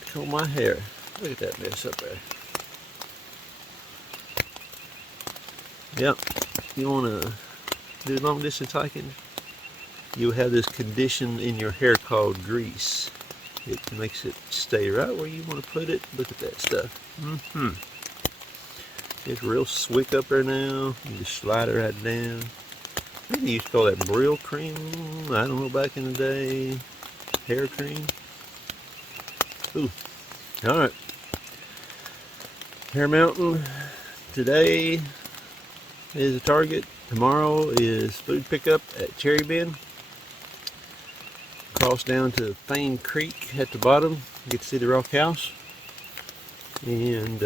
Comb my hair. Look at that mess up there. Yep, you want to do long distance hiking, you have this condition in your hair called grease. It makes it stay right where you want to put it. Look at that stuff. It's real slick up there now. You just slide it right down. I think they used to call that Brill cream. I don't know, back in the day. Hair cream. Ooh. Alright. Hare Mountain. Today is a target. Tomorrow is food pickup at Cherry Bend. Cross down to Fane Creek at the bottom. Get to see the rock house. And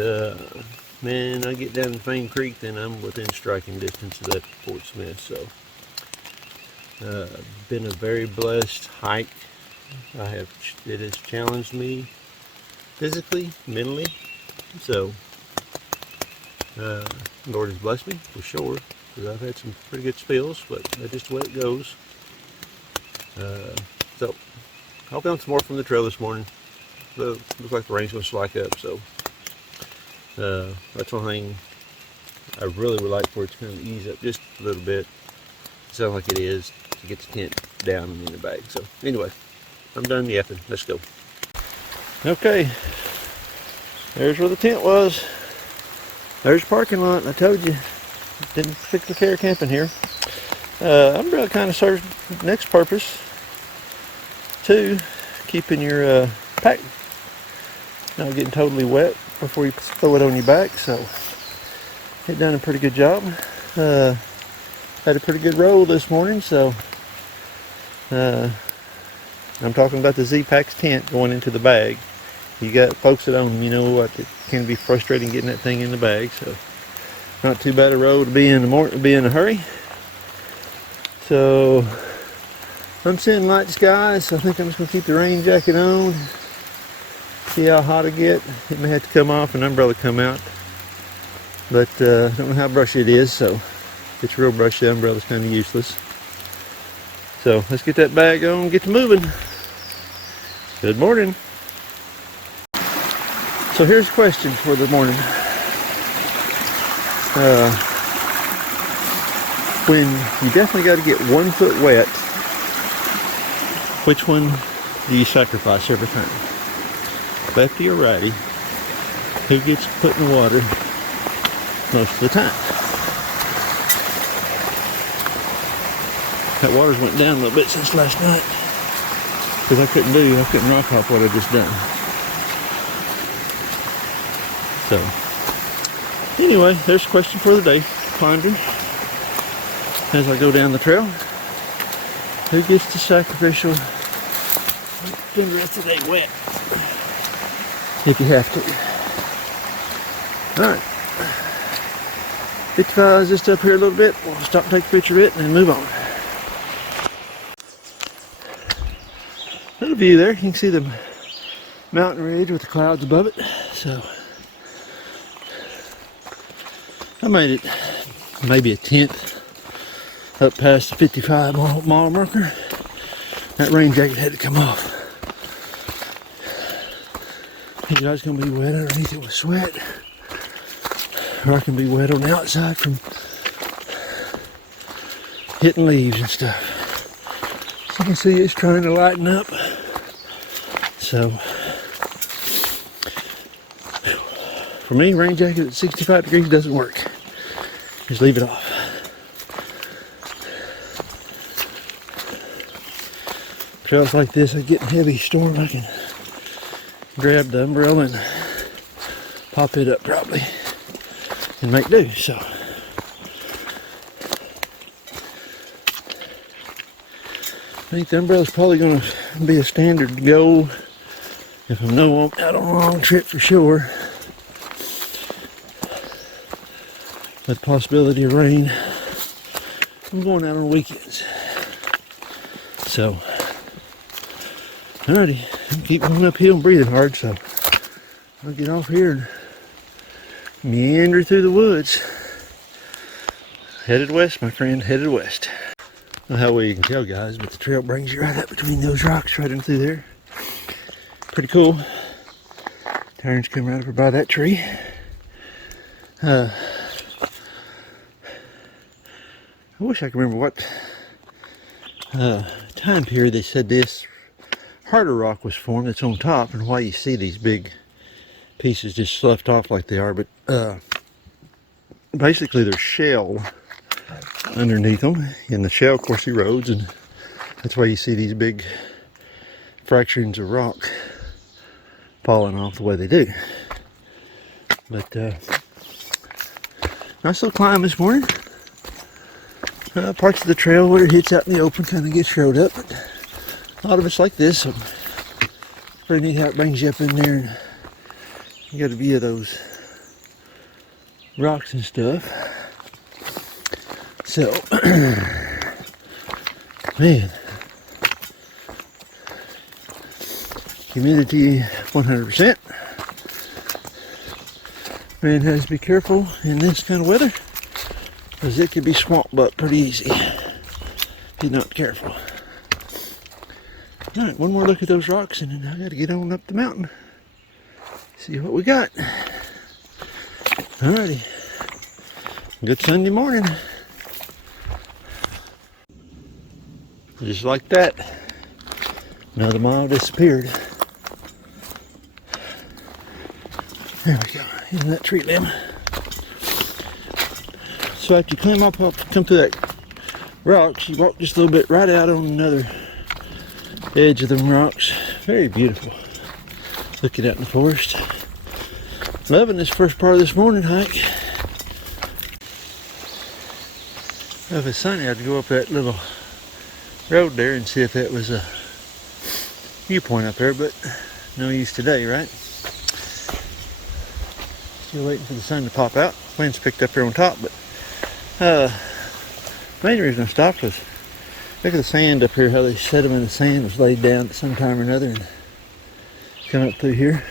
man, I get down to Fane Creek, then I'm within striking distance of that Fort Smith. So been a very blessed hike. It has challenged me physically, mentally. So Lord has blessed me for sure, because I've had some pretty good spills, but that's just the way it goes. So I'll film some more from the trail this morning. Looks like the rain's going to slack up, so that's one thing I really would like for it to kind of ease up just a little bit. Sounds like it is, to get the tent down and in the bag. So anyway, I'm done yapping. Let's go. Okay, there's where the tent was. There's the parking lot. I told you, didn't particularly care camping here. Umbrella kind of serves next purpose too, keeping your pack not getting totally wet before you throw it on your back. So it done a pretty good job. Had a pretty good roll this morning, so I'm talking about the Z-Packs tent going into the bag. You got folks that own them, you know what, it can be frustrating getting that thing in the bag. So not too bad a road to be in a hurry. So I'm seeing light skies, so I think I'm just going to keep the rain jacket on. See how hot I get. It may have to come off and umbrella come out. But I don't know how brushy it is, so if it's real brushy, the umbrella's kind of useless. So let's get that bag on and get to moving. Good morning. So here's a question for the morning. When you definitely got to get 1 foot wet, which one do you sacrifice every time? Lefty or righty? Who gets put in the water most of the time? That water's went down a little bit since last night, because I couldn't rock hop what I just done. So anyway, there's a question for the day. Pondering as I go down the trail. Who gets the sacrificial spend the rest of the day wet if you have to? Alright. 55 is just up here a little bit. We'll stop and take a picture of it and then move on. Little view there. You can see the mountain ridge with the clouds above it. So I made it maybe a tenth up past the 55 mile marker. That rain jacket had to come off. Either I was going to be wet underneath it with sweat, or I can be wet on the outside from hitting leaves and stuff. So you can see it's trying to lighten up. So for me, rain jacket at 65 degrees doesn't work. Just leave it off. Trails like this, I get in heavy storm, I can grab the umbrella and pop it up properly and make do. So I think the umbrella's probably going to be a standard to go if I'm out on a long trip for sure. With the possibility of rain, I'm going out on weekends. So alrighty, I'm keep going uphill and breathing hard, so I'll get off here and meander through the woods. Headed west, my friend, headed west. I don't know how well you can tell, guys, but the trail brings you right up between those rocks right in through there. Pretty cool. Turns come right over by that tree. I wish I could remember what time period they said this harder rock was formed that's on top, and why you see these big pieces just sloughed off like they are. But basically there's shell underneath them, and the shell of course erodes, and that's why you see these big fractions of rock falling off the way they do. But nice little climb this morning. Parts of the trail where it hits out in the open kind of gets rode up, but a lot of it's like this, so it's pretty neat how it brings you up in there and you got a view of those rocks and stuff. So man, humidity 100%. Man has to be careful in this kind of weather, because it could be swamp butt pretty easy if you're not careful. Alright, one more look at those rocks and then I gotta get on up the mountain. See what we got. Alrighty. Good Sunday morning. Just like that, another mile disappeared. There we go, into that tree limb. So after you climb up, come through that rocks, you walk just a little bit right out on another edge of them rocks. Very beautiful. Looking out in the forest. Loving this first part of this morning hike. If it's sunny, I'd go up that little road there and see if that was a viewpoint up there, but no use today, right? Still waiting for the sun to pop out. Wind's picked up here on top, but main reason I stopped was look at the sand up here, how they sediment of sand was laid down at some time or another and come up through here.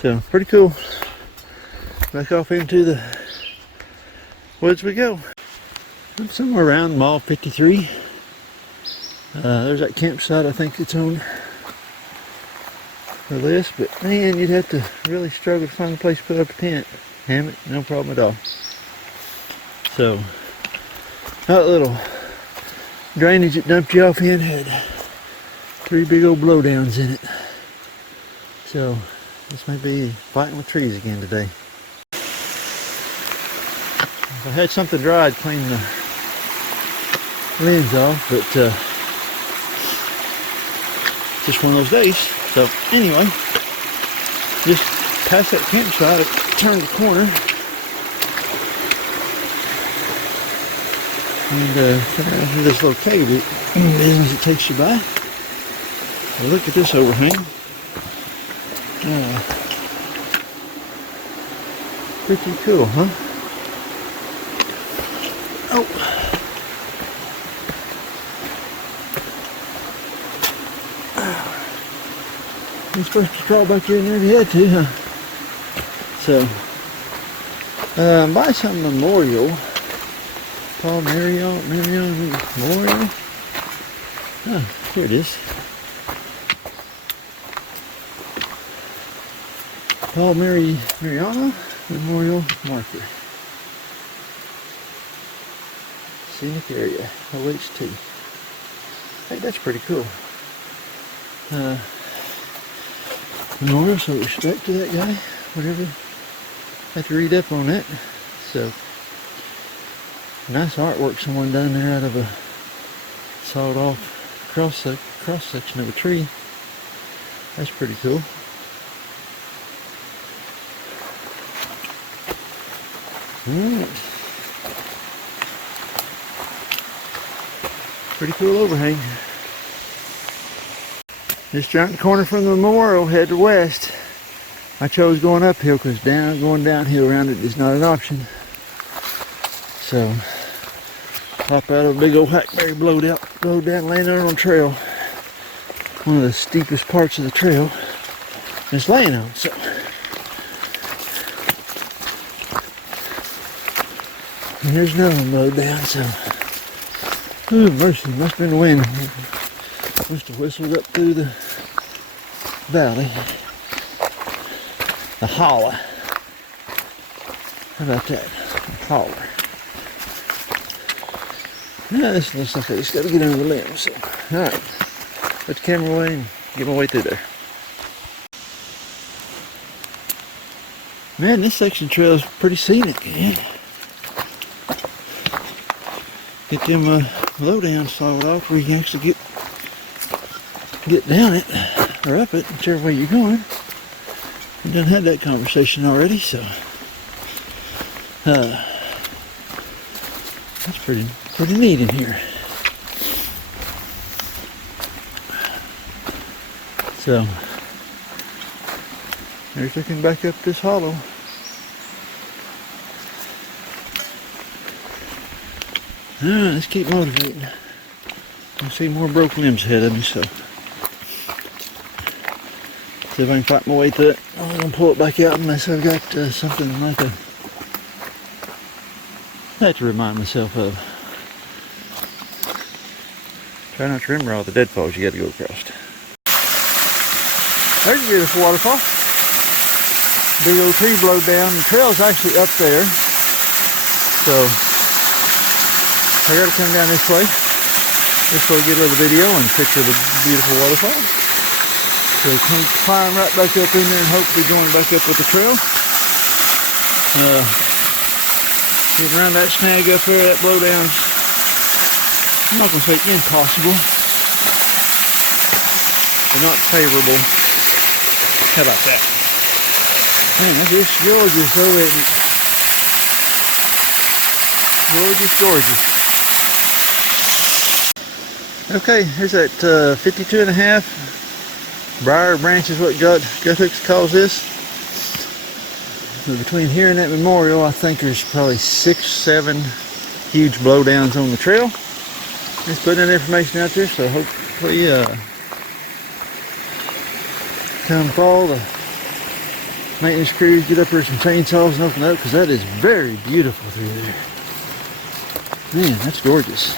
So pretty cool. Back off into the woods we go. I'm somewhere around mile 53. There's that campsite I think it's on the list, but man, you'd have to really struggle to find a place to put up a tent. Hammock, no problem at all. So, that little drainage that dumped you off in had 3 big old blowdowns in it. So, this may be fighting with trees again today. If I had something dry, I'd clean the lens off, but just one of those days. So, anyway, just past that campsite, I turned the corner. And come out into this little cave business that takes you by. Well, look at this overhang. Pretty cool, huh? Oh. You're supposed to crawl back here in there if you had to, huh? So, by some memorial. Paul Marinoni Memorial. Oh, here it is. Paul Marinoni Memorial Marker. Scenic area, OH2. Hey, that's pretty cool. Memorial, so respect to that guy. Whatever. Have to read up on that. So. Nice artwork someone done there out of a sawed off cross section of a tree. That's pretty cool. Alright. Pretty cool overhang. Just around the corner from the memorial, head to west. I chose going uphill because going downhill around it is not an option. So, pop out of a big old hackberry blow down, laying there on the trail. One of the steepest parts of the trail. It's laying on, so. And there's another one blowed down, so. Ooh, mercy, must have been the wind. Must have whistled up through the valley. a holler. How about that? A holler. Now this looks like I just got to get under the limb. So, all right, put the camera away and get my way through there. Man, this section of trail is pretty scenic. Yeah. Get them lowdowns followed off where you can actually get down it or up it, whichever way you're going. We done had that conversation already, so that's pretty neat in here. So there's looking back up this hollow. Alright, let's keep motivating. I see more broke limbs ahead of me, so see if I can fight my way through it. I'm not gonna pull it back out unless I've got something like a I have to remind myself of. Try not to remember all the deadfalls you got to go across. There's a beautiful waterfall. Big old tree blowed down. The trail's actually up there, so I got to come down this way. This way, get a little video and picture the beautiful waterfall. So can climb right back up in there and hopefully join back up with the trail. Getting around that snag up there, that blowdown's, I'm not going to say impossible, but not favorable. How about that? Man, that's just gorgeous, though, isn't it? Gorgeous, gorgeous. Okay, here's that 52.5 briar branch is what Guthooks calls this. But between here and that memorial, I think there's probably 6-7 huge blowdowns on the trail. Just putting that information out there, so hopefully come fall, the maintenance crews get up here with some chainsaws and open it up, because that is very beautiful through there. Man, that's gorgeous.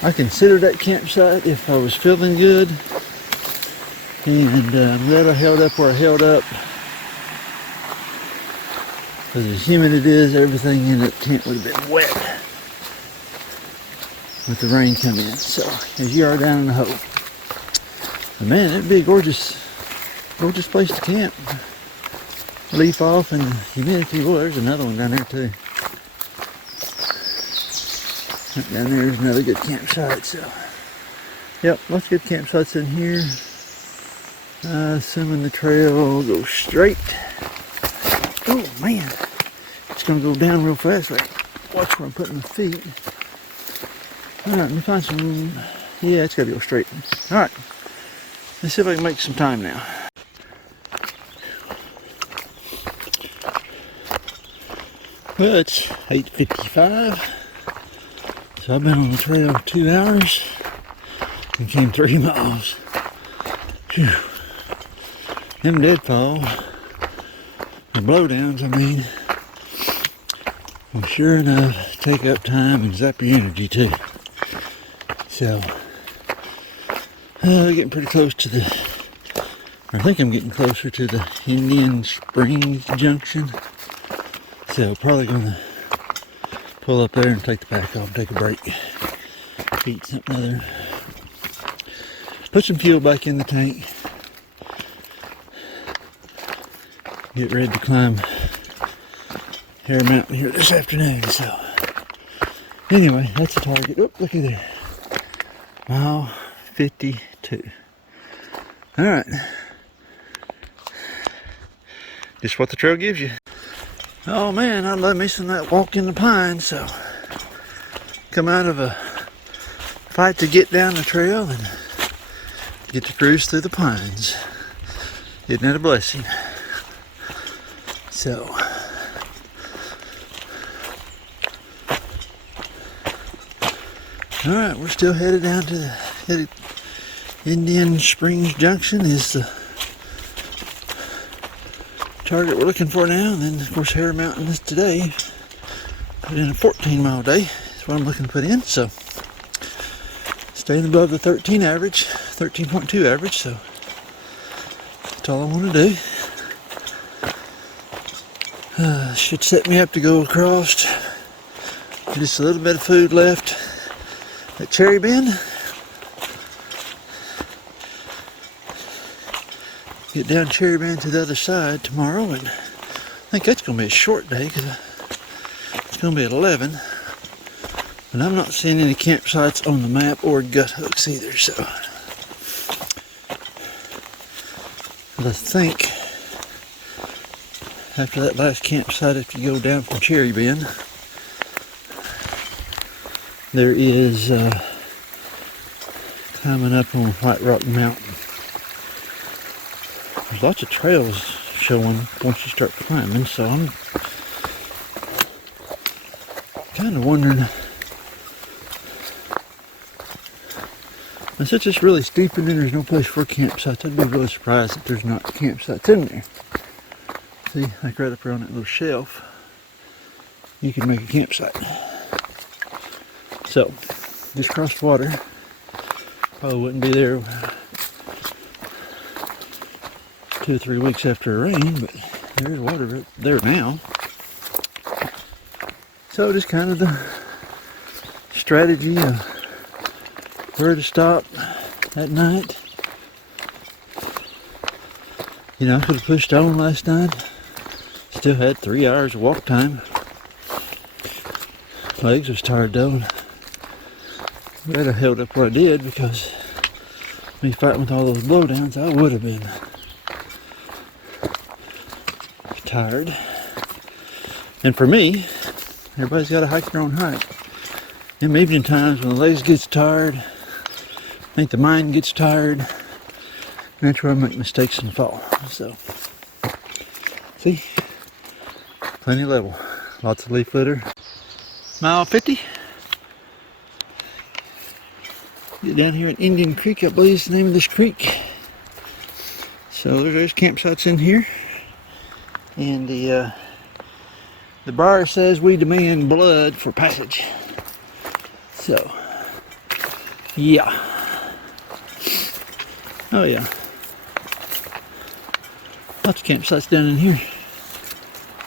I considered that campsite if I was feeling good, and I'm glad I held up where I held up, because as humid as it is, everything in that tent would have been wet with the rain coming in. So as you are down in the hole, but man, that'd be a gorgeous place to camp. Leaf off and humidity. Oh, there's another one down there too. Down there is another good campsite. So, yep, lots of good campsites in here. Assuming the trail goes straight. Oh man, it's gonna go down real fast. Like, watch where I'm putting my feet. All right, let me find some. Yeah, it's gotta go straight. All right, let's see if I can make some time now. Well, it's 8:55. So I've been on the trail for 2 hours and came 3 miles. Phew. Them deadfall, the blowdowns, I mean, will sure enough take up time and zap your energy too. So, getting pretty close to the, I think I'm getting closer to the Indian Springs Junction. So probably gonna pull up there and take the pack off, take a break, eat something other, put some fuel back in the tank, get ready to climb Hare Mountain here this afternoon. So anyway, that's the target. Oh, looky there, mile 52. All right, just what the trail gives you. Oh man, I love me some of that walk in the pines. So come out of a fight to get down the trail and get to cruise through the pines. Isn't that a blessing? So all right, we're still headed down to the Indian Springs Junction is the target we're looking for now. And then of course Hare Mountain is today. Put in a 14-mile day. That's what I'm looking to put in. So staying above the 13 average, 13.2 average. So That's all I want to do. Should set me up to go across. Just a little bit of food left at Cherry Bend. Get down Cherry Bend to the other side tomorrow, and I think that's going to be a short day because it's going to be at 11. And I'm not seeing any campsites on the map or gut hooks either, so I think after that last campsite, after you go down from Cherry Bend, there is climbing up on White Rock Mountain. There's lots of trails showing once you start climbing, so I'm kind of wondering, and since it's really steep and there's no place for campsites, I'd be really surprised if there's not campsites in there. See, like right up there on that little shelf, you can make a campsite. So, just crossed water. Probably wouldn't be there 2 or 3 weeks after a rain, but there's water right there now. So just kind of the strategy of where to stop at night. You know, I could have pushed on last night. Still had 3 hours of walk time. Legs was tired though. Glad I held up what I did, because me fighting with all those blowdowns, I would have been tired. And for me, everybody's got to hike their own hike. In the evening times when the legs gets tired, I think the mind gets tired, and that's where I make mistakes and fall. So, see, plenty of level, lots of leaf litter. Mile 50. Get down here in Indian Creek, I believe is the name of this creek. So there's campsites in here, and the bar says we demand blood for passage. So, yeah. Oh yeah. Lots of campsites down in here.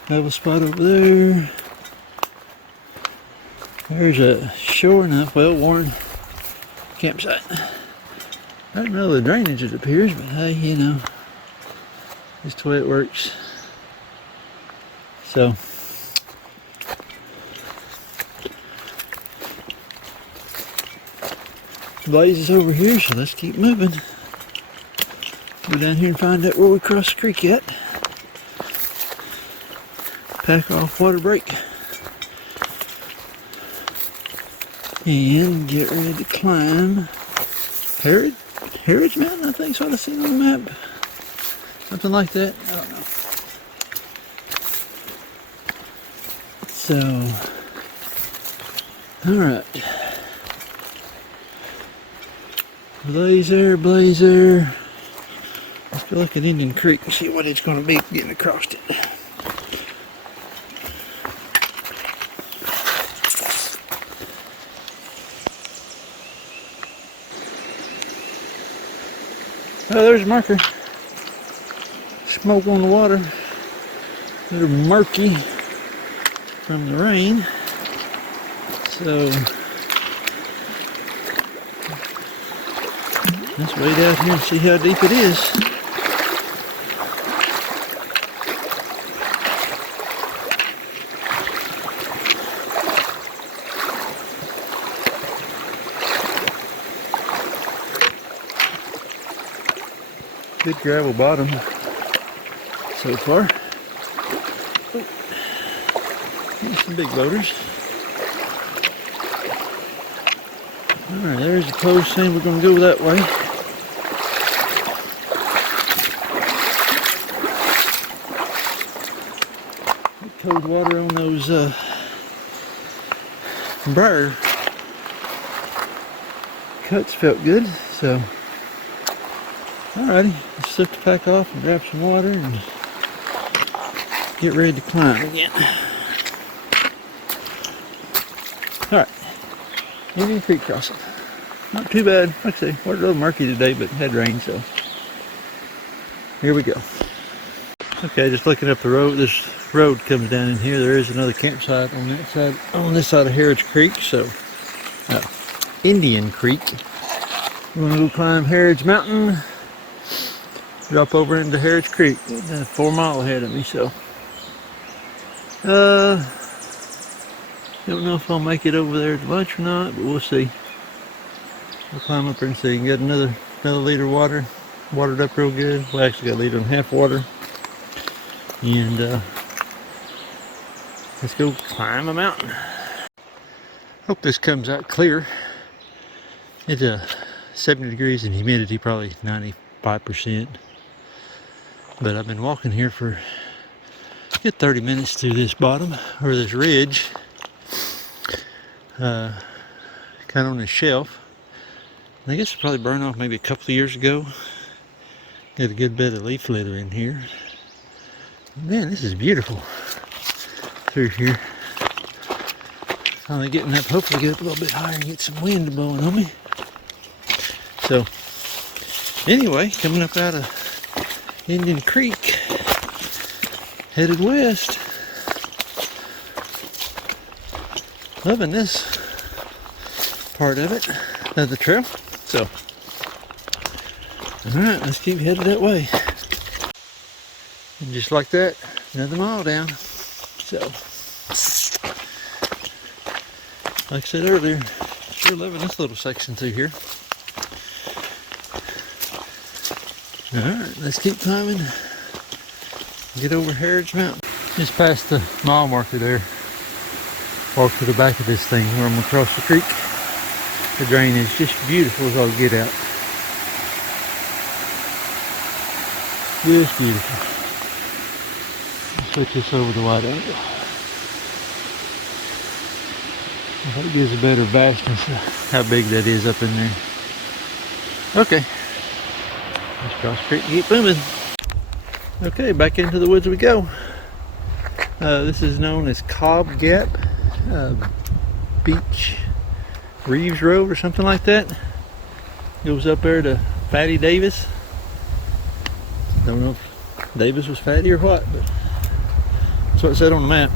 Have a spot over there. There's a sure enough, well-worn campsite. I don't know the drainage, it appears, but hey, you know, just the way it works. So, Blaze is over here, so let's keep moving. Go down here and find out where we cross the creek at. Pack off water break. And get ready to climb Heritage Mountain, I think is what I seen on the map. Something like that. I don't know. So, alright. Blazer. Let's go look at Indian Creek and see what it's going to be getting across it. Oh, there's a marker. Smoke on the water. A little murky from the rain. So let's wade out here and see how deep it is. Good gravel bottom so far. Oh, there's some big boulders. Alright, there's the post saying we're going to go that way. Cold water on those briar cuts felt good, so alrighty, let's lift the pack off and grab some water and get ready to climb again. Alright, Indian Creek crossing. Not too bad. Like I say, water a little murky today, but it had rain, so here we go. Okay, just looking up the road. This road comes down in here. There is another campsite on that side, on this side of Harrods Creek. So, Indian Creek. We're gonna go climb Harrods Mountain. Drop over into Harrods Creek. 4 miles ahead of me. So, don't know if I'll make it over there to lunch or not, but we'll see. We'll climb up there and see. Got another liter of water, watered up real good. We actually got a liter and a half water. And let's go climb a mountain. Hope this comes out clear. It's 70 degrees and humidity probably 95%. But I've been walking here for a good 30 minutes through this bottom, or this ridge. Kind of on the shelf. I guess it probably burned off maybe a couple of years ago. Got a good bit of leaf litter in here. Man, this is beautiful through here. Finally getting up, hopefully get up a little bit higher and get some wind blowing on me. So, anyway, coming up out of Indian Creek, headed west. Loving this part of it, of the trail. So, alright, let's keep headed that way. And just like that, another mile down. So, like I said earlier, sure loving this little section through here. Alright, let's keep climbing. Get over Harrods Mountain. Just past the mile marker there. Walk to the back of this thing where I'm gonna cross the creek. The drain is just beautiful as all get out. Just beautiful. Switch this over to wide angle. I hope it gives a better vastness of how big that is up in there. Okay. Let's cross the creek and keep moving. Okay, back into the woods we go. This is known as Cobb Gap Beach Reeves Road or something like that. Goes up there to Fatty Davis. Don't know if Davis was fatty or what, but that's what it said on the map.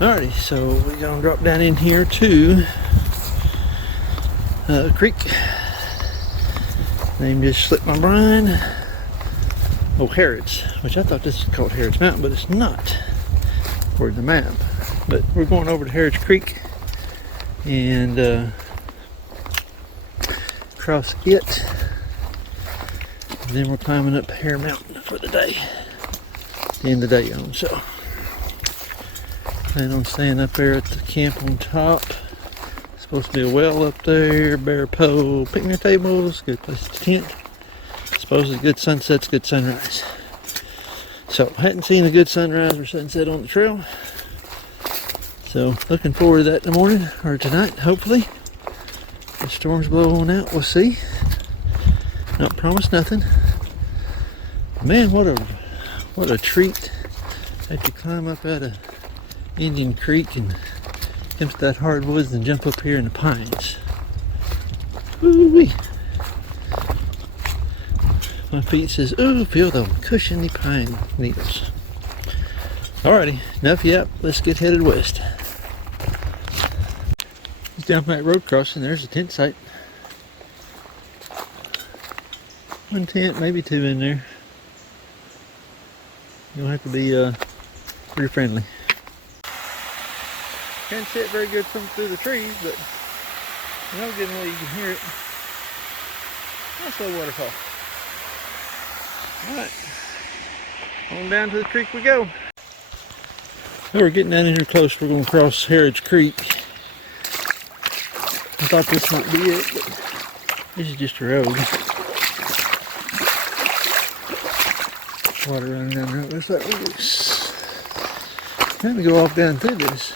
Alrighty, so we're gonna drop down in here to a creek. Name just slipped my brain. Oh, Harrods, which I thought this was called Harrods Mountain, but it's not, according to the map. But we're going over to Harrods Creek and cross it. And then we're climbing up Hare Mountain for the day. To end the day on. So, plan on staying up there at the camp on top. Supposed to be a well up there, bear pole, picnic tables, good place to tent. Supposedly good sunsets, good sunrise. So, hadn't seen a good sunrise or sunset on the trail. So, looking forward to that in the morning, or tonight, hopefully. The storm's blowing out, we'll see. Not promise nothing. Man, what a treat. I have to climb up out of Indian Creek and come to that hardwoods and jump up here in the pines. Woo-wee. My feet says, ooh, feel the cushiony pine needles. Alrighty, enough yet. Let's get headed west. Just down from that road crossing, there's a tent site. One tent, maybe two in there. You'll have to be pretty friendly. Can't see it very good from through the trees, but you know, getting away you can hear it. Nice little waterfall. Alright, on down to the creek we go. So we're getting down in here close. We're going to cross Harrods Creek. I thought this might be it, but this is just a road. Water running down the road. Looks like we're trying to go off down through this.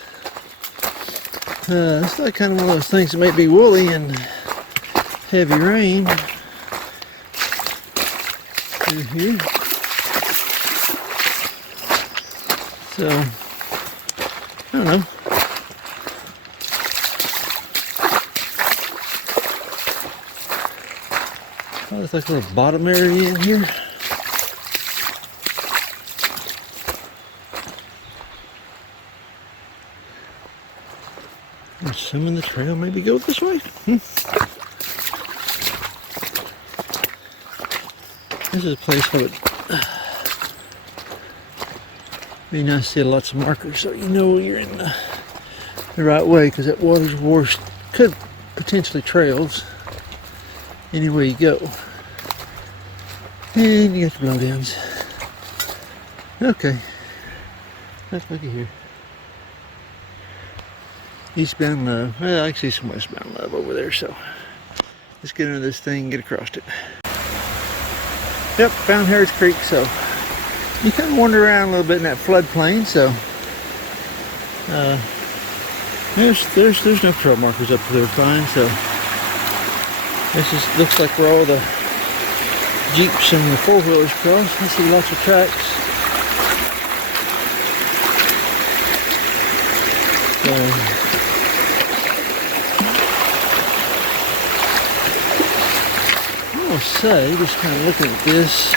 It's like kind of one of those things that may be woolly and heavy rain through here. So, I don't know. Oh, it's like a little bottom area in here. I'm assuming the trail maybe go this way. This is a place I would be nice to see lots of markers so you know you're in the right way, because that water's washed, could potentially trails anywhere you go. And you got your blowdowns. Okay, let's look at here. Eastbound love. Well, I can see some westbound love over there, so let's get into this thing and get across it. Yep, found Hare's Creek, so you kind of wander around a little bit in that floodplain, so there's no trail markers up there fine, so this just looks like where all the Jeeps and the four-wheelers cross. I see lots of tracks. I'll say, just kind of looking at this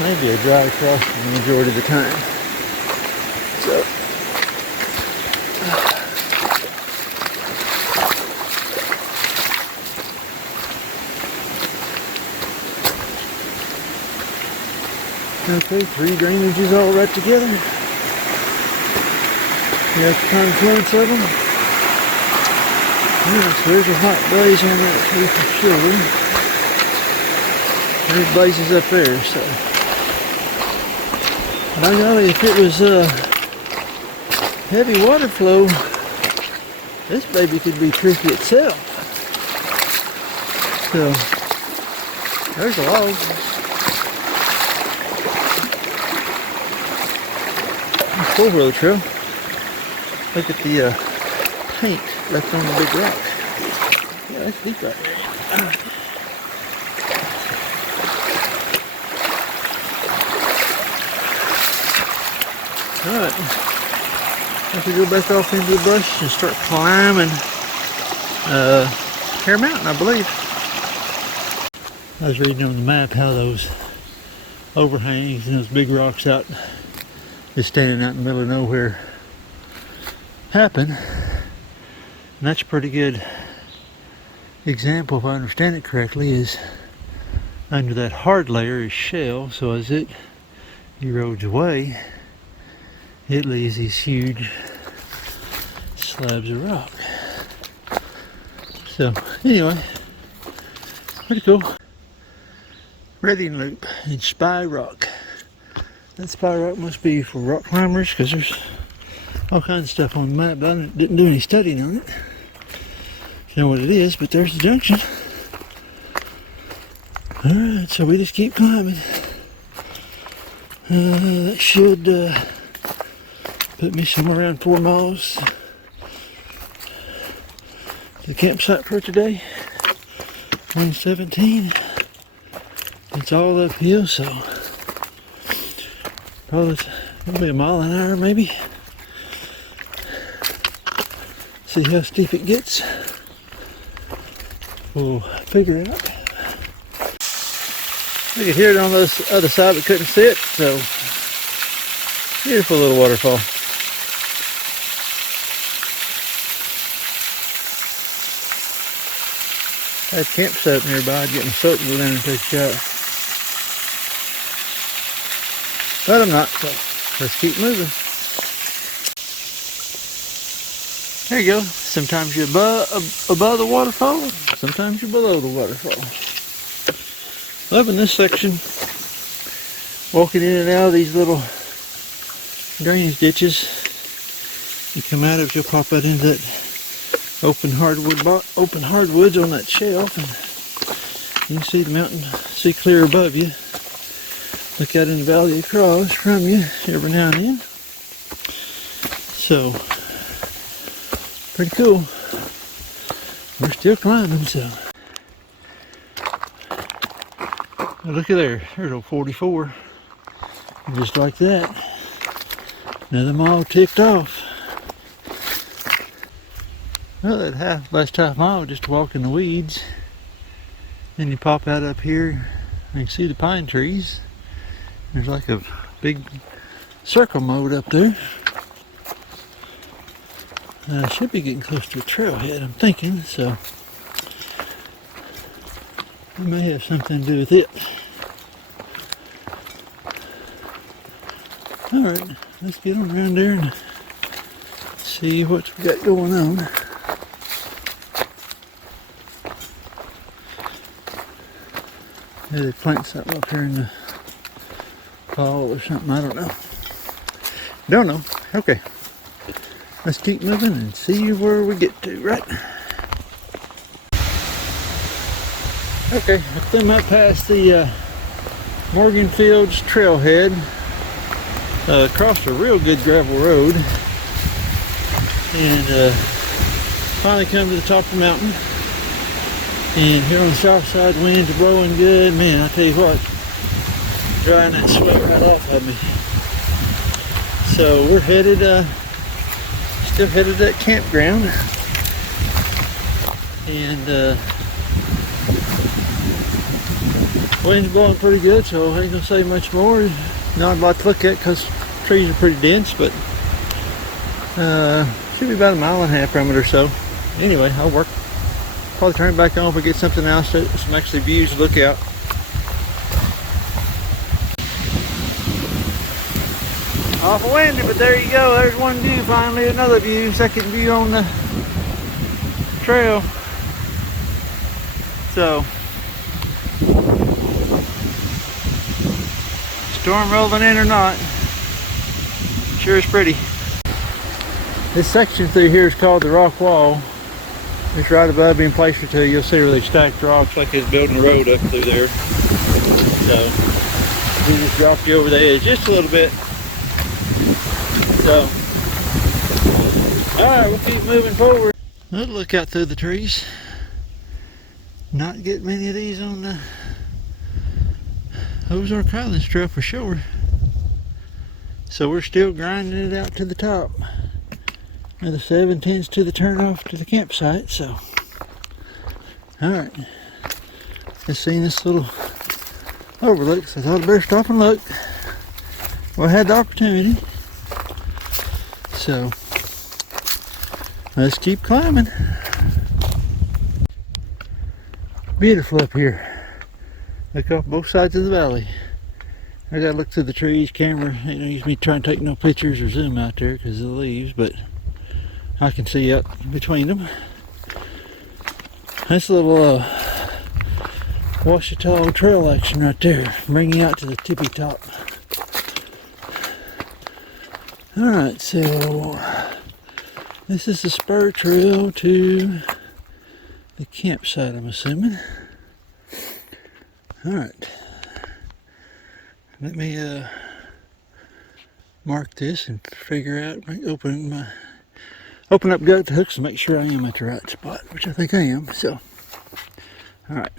may be a dry crossing the majority of the time. So, okay, 3 drainages all right together. You have the confluence of them. Yeah, so there's a hot blaze on that tree for sure. There's blazes up there, so. By golly, if it was heavy water flow, this baby could be tricky itself. So, there's a log. 4-wheeler trail. Look at the paint left on the big rock. Yeah, that's deep right there. Alright. I have to go back off into the bush and start climbing Hare Mountain, I believe. I was reading on the map how those overhangs and those big rocks out just standing out in the middle of nowhere happen. And that's a pretty good example, if I understand it correctly, is under that hard layer is shale, so as it erodes away, it leaves these huge slabs of rock. So anyway, pretty cool. Redding Loop and Spy Rock. That Spy Rock must be for rock climbers, because there's all kinds of stuff on the map, but I didn't do any studying on it. You know what it is, but there's the junction. Alright, so we just keep climbing. That should put me somewhere around 4 miles to the campsite for today. 117. It's all uphill, so probably a mile an hour maybe. See how steep it gets. We'll figure it out. We could hear it on the other side, but couldn't see it, so beautiful little waterfall. I had a campsite nearby. I'd get my soap and go down and take a shower. But I'm not, so let's keep moving. There you go. Sometimes you're above the waterfall, sometimes you're below the waterfall. Loving this section. Walking in and out of these little drainage ditches. You come out of it, you'll pop out into that open hardwoods on that shelf, and you can see the mountain, see clear above you. Look out in the valley across from you every now and then. So, pretty cool. We're still climbing, so. Now look at there, there's a 44. Just like that. Another mile ticked off. Well, that last half mile just to walk in the weeds. Then you pop out up here and you can see the pine trees. There's like a big circle mode up there. Should be getting close to a trailhead, I'm thinking, so it may have something to do with it. Alright, let's get on around there and see what we got going on. Maybe they plant something up here in the fall or something, I don't know. Don't know. Okay. Let's keep moving and see where we get to, right? Okay, I've come up past the Morgan Fields trailhead, across a real good gravel road, and finally come to the top of the mountain. And here on the south side, winds are blowing good. Man, I tell you what, drying that sweat right off of me. So we're headed, still headed to that campground. And wind's blowing pretty good, so I ain't gonna say much more. Not a lot to look at because trees are pretty dense, but should be about 1.5 miles from it or so. Anyway, I'll probably turn it back on if we get something else, some actually views to look out. Awful windy, but there you go. There's one view finally, another view, second view on the trail. So, storm rolling in or not, sure is pretty. This section through here is called the rock wall. It's right above me in place or two. You'll see where they stacked rocks like it's building a road up through there. So, we just drop you over the edge just a little bit. So, alright, we'll keep moving forward. Let's look out through the trees. Not get many of these on the Ozark Highlands trail for sure. So we're still grinding it out to the top. Another 7 tends to the turnoff to the campsite, so. Alright. Just seen this little overlook, so I thought I'd better stop and look. Well, I had the opportunity. So, let's keep climbing. Beautiful up here. Look off both sides of the valley. I gotta look through the trees. Camera ain't no use me trying to take no pictures or zoom out there because of the leaves, but I can see up between them. That's a little Washita trail action right there, bringing you out to the tippy top. Alright, so this is the spur trail to the campsite, I'm assuming. Alright. Let me mark this and figure out, open up goat hooks and make sure I am at the right spot, which I think I am. So, alright.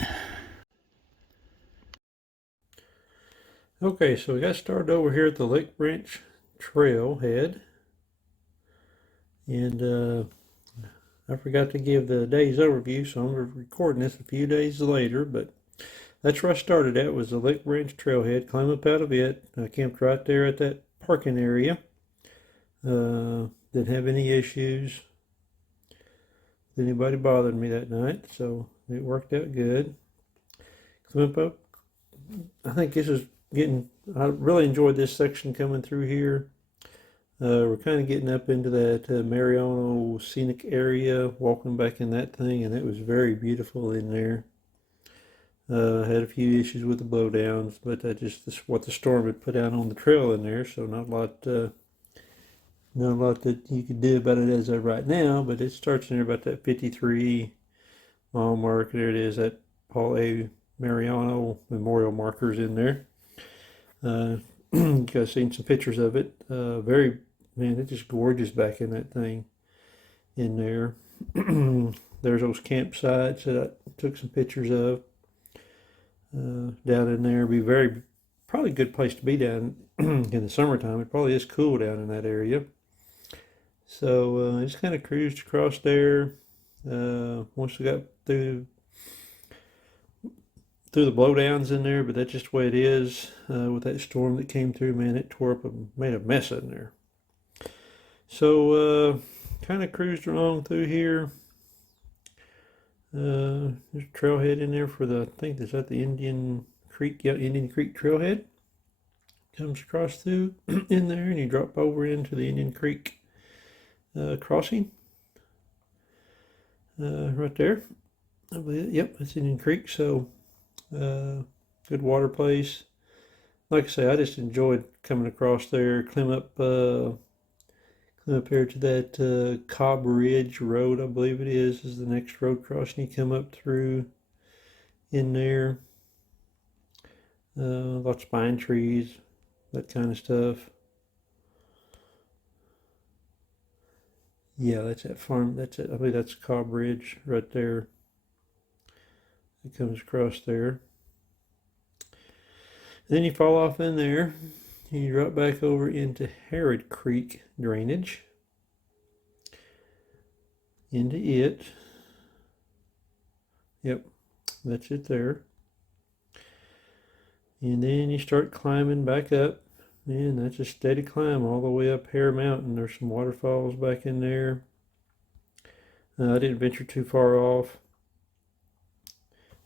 Okay, so we got started over here at the Lake Branch Trailhead. And I forgot to give the day's overview, so I'm recording this a few days later, but that's where I started at, was the Lake Branch Trailhead. Climb up out of it. I camped right there at that parking area. Didn't have any issues with anybody bothering me that night, so it worked out good. Climb up, I think this is I really enjoyed this section coming through here. We're kind of getting up into that Marinoni Scenic area, walking back in that thing, and it was very beautiful in there. Had a few issues with the blowdowns, but that just is what the storm had put out on the trail in there, so not a lot that you could do about it as of right now, but it starts in there about that 53 mile mark. There it is, that Paul A. Marinoni memorial markers in there. You guys seen some pictures of it. Man, it's just gorgeous back in that thing in there. There's those campsites that I took some pictures of down in there. Be probably a good place to be down in the summertime. It probably is cool down in that area. So I just kind of cruised across there. Once we got through the blowdowns in there, but that's just the way it is with that storm that came through. Man, it tore up and made a mess in there. So kind of cruised along through here. There's a trailhead in there for the, I think is that the Indian Creek, yeah, Indian Creek trailhead. Comes across through in there, and you drop over into the Indian Creek crossing. Right there. I believe, yep, that's Indian Creek. So, good water place. Like I say, I just enjoyed coming across there, climb up here to that Cobb Ridge Road, I believe it is the next road crossing you come up through in there. Lots of pine trees, that kind of stuff. Yeah, that's that farm. That's it. I believe that's Cobb Ridge right there. It comes across there. And then you fall off in there, and you drop back over into Hare Creek drainage. Into it. Yep, that's it there. And then you start climbing back up. And that's a steady climb all the way up Hare Mountain. There's some waterfalls back in there. I didn't venture too far off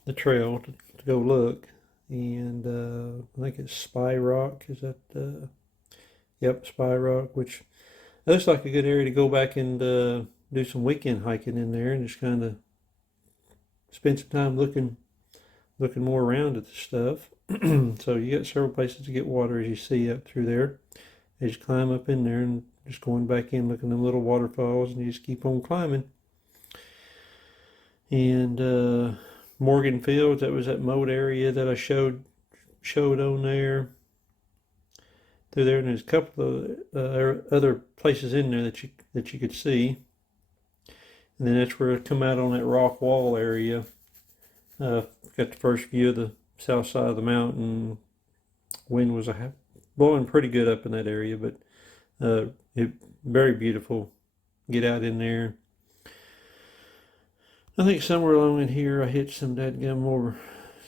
the trail to go look. And I think it's Spy Rock. Is that? Yep, Spy Rock, which looks like a good area to go back and do some weekend hiking in there and just kind of spend some time looking more around at the stuff. So you got several places to get water, as you see up through there. You just climb up in there and just going back in, looking at them little waterfalls, and you just keep on climbing. And Morgan Fields, that was that mowed area that I showed on there. Through there, and there's a couple of other places in there that you could see. And then that's where I come out on that rock wall area. Got the first view of the south side of the mountain. Wind was blowing pretty good up in that area, but very beautiful. Get out in there. I think somewhere along in here I hit some dadgum more.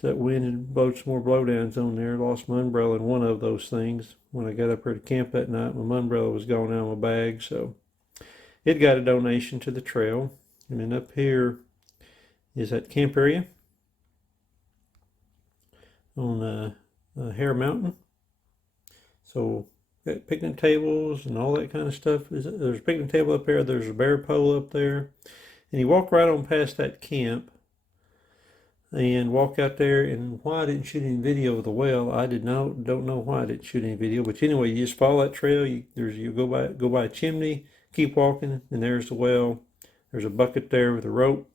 That wind and blowed some more blowdowns on there. Lost my umbrella in one of those things. When I got up here to camp that night, my umbrella was gone out of my bag, so it got a donation to the trail. And then up here is that camp area on Hare Mountain. So got picnic tables and all that kind of stuff. There's a picnic table up there. There's a bear pole up there. And you walk right on past that camp and walk out there. And why I didn't shoot any video of the well, I don't know why I didn't shoot any video. But anyway, you just follow that trail. You go by a chimney, keep walking, and there's the well. There's a bucket there with a rope.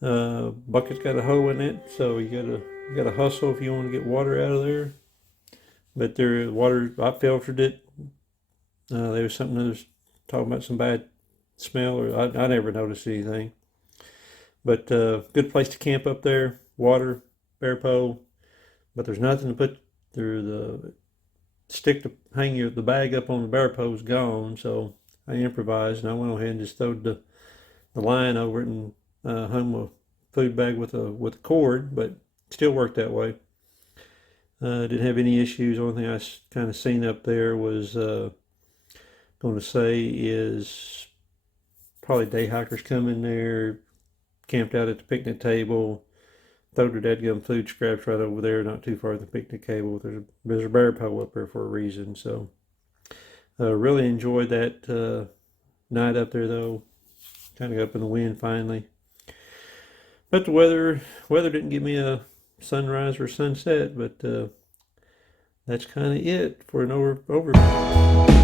Bucket's got a hole in it, so you gotta hustle if you want to get water out of there. But water, I filtered it. There was something that was talking about some bad smell, or I never noticed anything. But good place to camp up there. Water, bear pole, but there's nothing to put there. The stick to hang the bag up on the bear pole is gone, so I improvised and I went ahead and just throwed the line over it and hung my food bag with a cord, but still worked that way. Didn't have any issues. The only thing I kind of seen up there was going to say is probably day hikers come in there, camped out at the picnic table, throw their dadgum food scraps right over there, not too far from the picnic table. There's a bear pole up there for a reason. So really enjoyed that night up there, though. Kind of got up in the wind finally. But the weather didn't give me a sunrise or sunset, but that's kind of it for an overview.